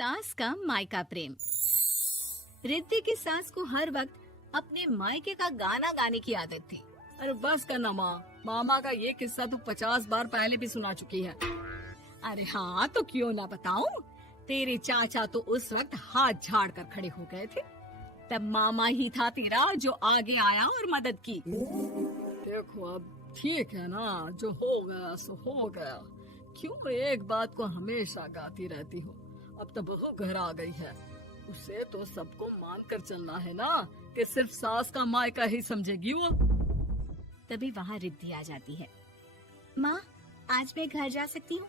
सास का मायका प्रेम। रिद्धि की सास को हर वक्त अपने मायके का गाना गाने की आदत थी। अरे बस करना माँ, मामा का ये किस्सा तो 50 बार पहले भी सुना चुकी है। अरे हाँ, तो क्यों ना बताऊं। तेरे चाचा तो उस वक्त हाथ झाड़ कर खड़े हो गए थे। तब मामा ही था तेरा जो आगे आया और मदद की। देखो अब ठीक है ना, जो हो गया सो हो गया। क्यों एक बात को हमेशा गाती रहती हो। अब तो बहू घर आ गई है, उसे तो सबको मान कर चलना है ना, कि सिर्फ सास का मायका ही समझेगी वो। तभी वहाँ रिद्धि आ जाती है। माँ, आज मैं घर जा सकती हूँ?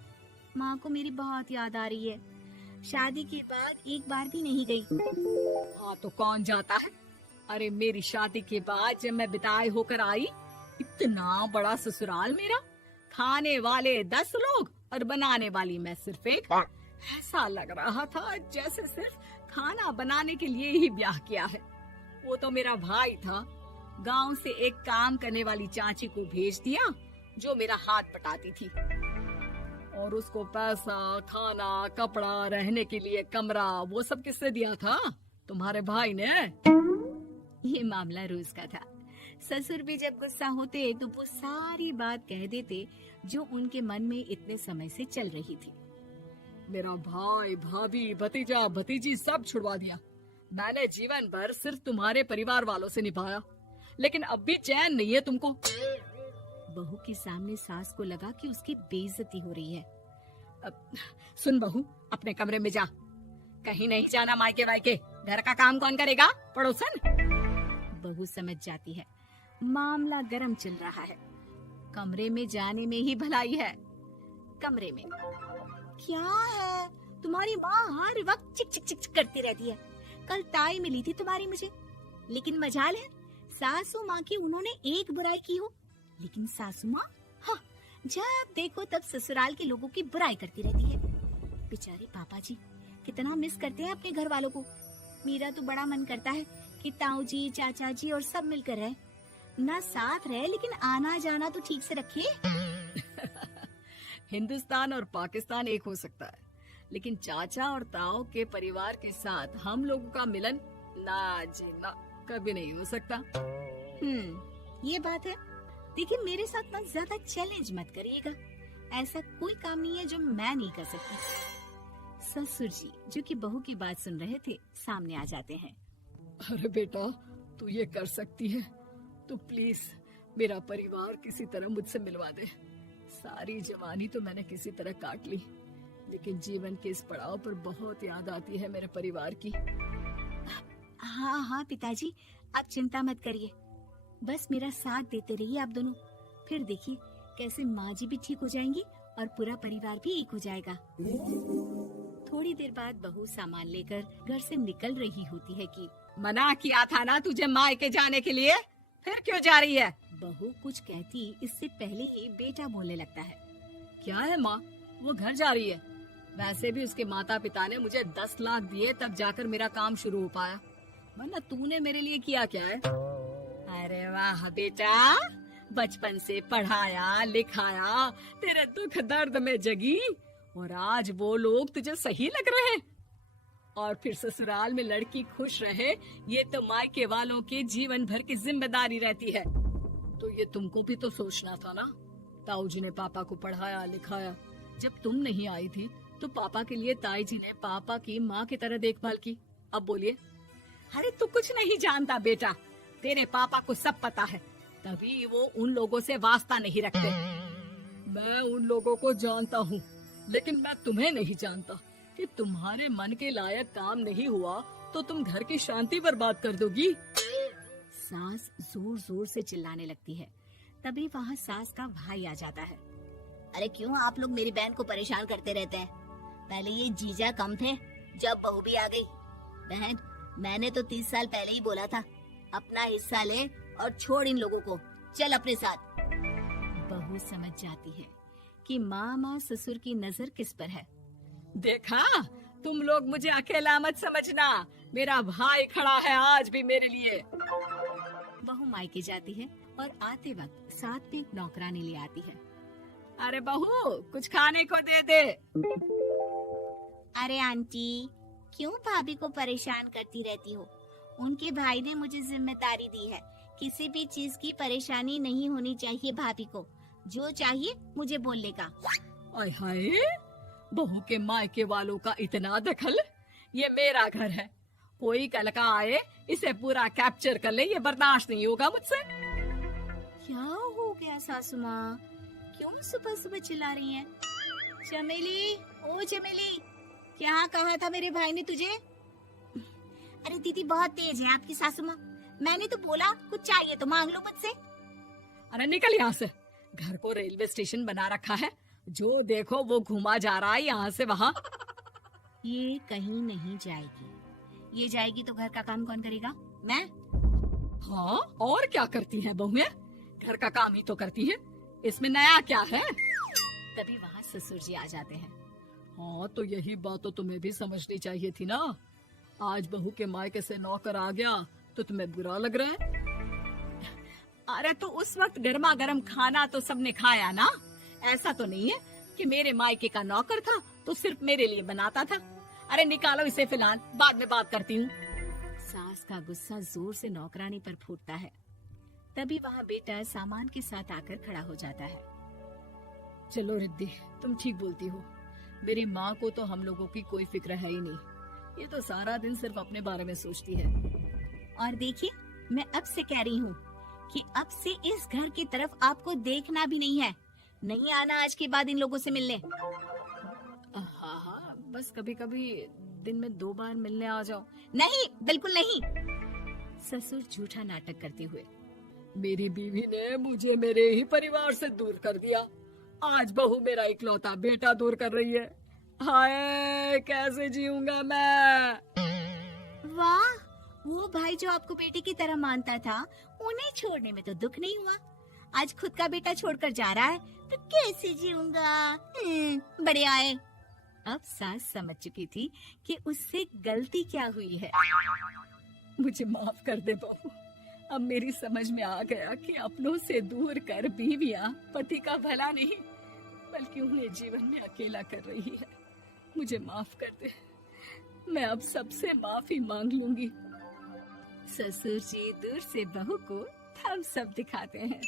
माँ को मेरी बहुत याद आ रही है। शादी के बाद एक बार भी नहीं गई। हाँ तो कौन जाता है। अरे मेरी शादी के बाद जब मैं विदाई होकर आई, इतना बड़ा ससुराल मेरा, खाने वाले 10 लोग और बनाने वाली मैं सिर्फ एक। ऐसा लग रहा था जैसे सिर्फ खाना बनाने के लिए ही ब्याह किया है। वो तो मेरा भाई था, गांव से एक काम करने वाली चाची को भेज दिया जो मेरा हाथ पटाती थी, और उसको पैसा, खाना, कपड़ा, रहने के लिए कमरा, वो सब किसने दिया था? तुम्हारे भाई ने। ये मामला रोज का था। ससुर भी जब गुस्सा होते तो वो सारी बात कह देते जो उनके मन में इतने समय से चल रही थी। मेरा भाई, भाभी, भतीजा, भतीजी सब छुड़वा दिया। मैंने जीवन भर सिर्फ तुम्हारे परिवार वालों से निभाया, लेकिन अब भी चैन नहीं है तुमको। बहू के सामने सास को लगा कि उसकी बेइज्जती हो रही है। अब सुन बहू, अपने कमरे में जा, कहीं नहीं जाना मायके वायके। घर का काम कौन करेगा? पड़ोसन। बहू समझ जाती है मामला गर्म चल रहा है। कमरे में जाने में ही भलाई है। कमरे में क्या है? तुम्हारी माँ हर वक्त चिक चिक चिक चिक करती रहती है। कल ताई मिली थी तुम्हारी मुझे, लेकिन मजाल है सासू माँ की उन्होंने एक बुराई की हो, लेकिन सासू माँ हाँ, जब देखो तब ससुराल के लोगों की बुराई करती रहती है। बेचारे पापा जी कितना मिस करते हैं अपने घर वालों को। मेरा तो बड़ा मन करता है कि ताऊ जी, चाचा जी और सब मिलकर रहे, ना साथ रहे लेकिन आना जाना तो ठीक से रखे। हिंदुस्तान और पाकिस्तान एक हो सकता है, लेकिन चाचा और ताऊ के परिवार के साथ हम लोगों का मिलन ना जी ना, कभी नहीं हो सकता। ये बात है। देखिए मेरे साथ ना ज्यादा चैलेंज मत करिएगा। ऐसा कोई काम नहीं है जो मैं नहीं कर सकती। ससुर जी जो कि बहू की बात सुन रहे थे सामने आ जाते हैं। अरे बेटा, तू ये कर सकती है तो प्लीज मेरा परिवार किसी तरह मुझसे मिलवा दे। सारी जवानी तो मैंने किसी तरह काट ली, लेकिन जीवन के इस पड़ाव पर बहुत याद आती है मेरे परिवार की। हाँ हाँ पिताजी, आप चिंता मत करिए, बस मेरा साथ देते रहिए आप दोनों। फिर देखिए कैसे माँ जी भी ठीक हो जाएंगी और पूरा परिवार भी एक हो जाएगा। थोड़ी देर बाद बहू सामान लेकर घर से निकल रही होती है कि मना किया था ना तुझे मायके जाने के लिए, फिर क्यों जा रही है? बहू कुछ कहती इससे पहले ही बेटा बोलने लगता है। क्या है माँ, वो घर जा रही है। वैसे भी उसके माता पिता ने मुझे 10 लाख दिए तब जाकर मेरा काम शुरू हो पाया, वरना तूने मेरे लिए किया क्या है? अरे वाह बेटा, बचपन से पढ़ाया लिखाया, तेरे दुख दर्द में जगी, और आज वो लोग तुझे सही लग रहे हैं। और फिर ससुराल में लड़की खुश रहे, ये तो मायके वालों की जीवन भर की जिम्मेदारी रहती है। तो ये तुमको भी तो सोचना था ना। ताऊ जी ने पापा को पढ़ाया लिखाया, जब तुम नहीं आई थी तो पापा के लिए ताई जी ने पापा की माँ की तरह देखभाल की। अब बोलिए। अरे तू कुछ नहीं जानता बेटा, तेरे पापा को सब पता है, तभी वो उन लोगों से वास्ता नहीं रखते। मैं उन लोगों को जानता हूँ, लेकिन मैं तुम्हें नहीं जानता कि तुम्हारे मन के लायक काम नहीं हुआ तो तुम घर की शांति बर्बाद कर दोगी। सास जोर जोर से चिल्लाने लगती है। तभी वहाँ सास का भाई आ जाता है। अरे क्यों आप लोग मेरी बहन को परेशान करते रहते हैं? पहले ये जीजा कम थे, जब बहू भी आ गई। बहन, मैंने तो 30 साल पहले ही बोला था, अपना हिस्सा ले और छोड़ इन लोगों को, चल अपने साथ। बहू समझ जाती है कि मामा ससुर की नजर किस पर है। देखा, तुम लोग मुझे अकेला मत समझना, मेरा भाई खड़ा है आज भी मेरे लिए। बहू मायके जाती है और आते वक्त साथ में एक नौकरानी ले आती है। अरे बहू, कुछ खाने को दे दे। अरे आंटी, क्यों भाभी को परेशान करती रहती हो? उनके भाई ने मुझे जिम्मेदारी दी है। किसी भी चीज की परेशानी नहीं होनी चाहिए भाभी को। जो चाहिए मुझे बोलने का। आय हाय, बहू के मायके वालों का इतना दखल। ये मेरा घर है, कोई कल का आए इसे पूरा कैप्चर कर ले, ये बर्दाश्त नहीं होगा मुझसे। क्या हो गया सासू माँ? क्यों सुबह सुबह चिल्ला रही हैं? चमेली, ओ चमेली, क्या कहा था मेरे भाई ने तुझे? अरे दीदी बहुत तेज है आपकी सासू माँ। मैंने तो बोला कुछ चाहिए तो मांग लो मुझसे। अरे निकल यहाँ से, घर को रेलवे स्टेशन बना रखा है, जो देखो वो घुमा जा रहा है यहाँ से वहाँ। ये कहीं नहीं जाएगी। ये जाएगी तो घर का काम कौन करेगा? मैं। हाँ, और क्या करती है बहुएं? घर का काम ही तो करती है, इसमें नया क्या है? तभी वहाँ ससुर जी आ जाते हैं। हाँ, तो यही बात तो तुम्हें भी समझनी चाहिए थी ना। आज बहू के मायके से नौकर आ गया तो तुम्हें बुरा लग रहा है? अरे तो उस वक्त गर्मा गर्म खाना तो सबने खाया ना। ऐसा तो नहीं है कि मेरे मायके का नौकर था तो सिर्फ मेरे लिए बनाता था। अरे निकालो इसे, फिलहाल बाद में बात करती हूँ। सास का गुस्सा जोर से नौकरानी पर फूटता है। तभी वहाँ बेटा सामान के साथ आकर खड़ा हो जाता है। चलो रिद्धि, तुम ठीक बोलती हो। मेरी माँ को तो हम लोगों की कोई फिक्र है ही नहीं, ये तो सारा दिन सिर्फ अपने बारे में सोचती है। और देखिए, मैं अब से कह रही हूँ कि अब से इस घर की तरफ आपको देखना भी नहीं है। नहीं आना आज के बाद इन लोगों से मिलने। हाँ, बस कभी कभी दिन में 2 बार मिलने आ जाओ। नहीं, बिल्कुल नहीं। ससुर झूठा नाटक करते हुए। मेरी बीवी ने मुझे मेरे ही परिवार से दूर कर दिया, आज बहू मेरा इकलौता बेटा दूर कर रही है। हाय, कैसे जीऊंगा मैं? वाह, वो भाई जो आपको बेटे की तरह मानता था, उन्हें छोड़ने में तो दुख नहीं हुआ। आज खुद का बेटा छोड़कर जा रहा है तो कैसे जीऊंगा? बड़े आए। अब सास समझ चुकी थी कि उससे गलती क्या हुई है। मुझे माफ कर दे बहू, अब मेरी समझ में आ गया कि अपनों से दूर कर बीवियां पति का भला नहीं बल्कि उन्हें जीवन में अकेला कर रही है। मुझे माफ कर दे, मैं अब सबसे माफी मांग लूंगी। ससुर जी दूर से बहू को थम्स अप दिखाते हैं।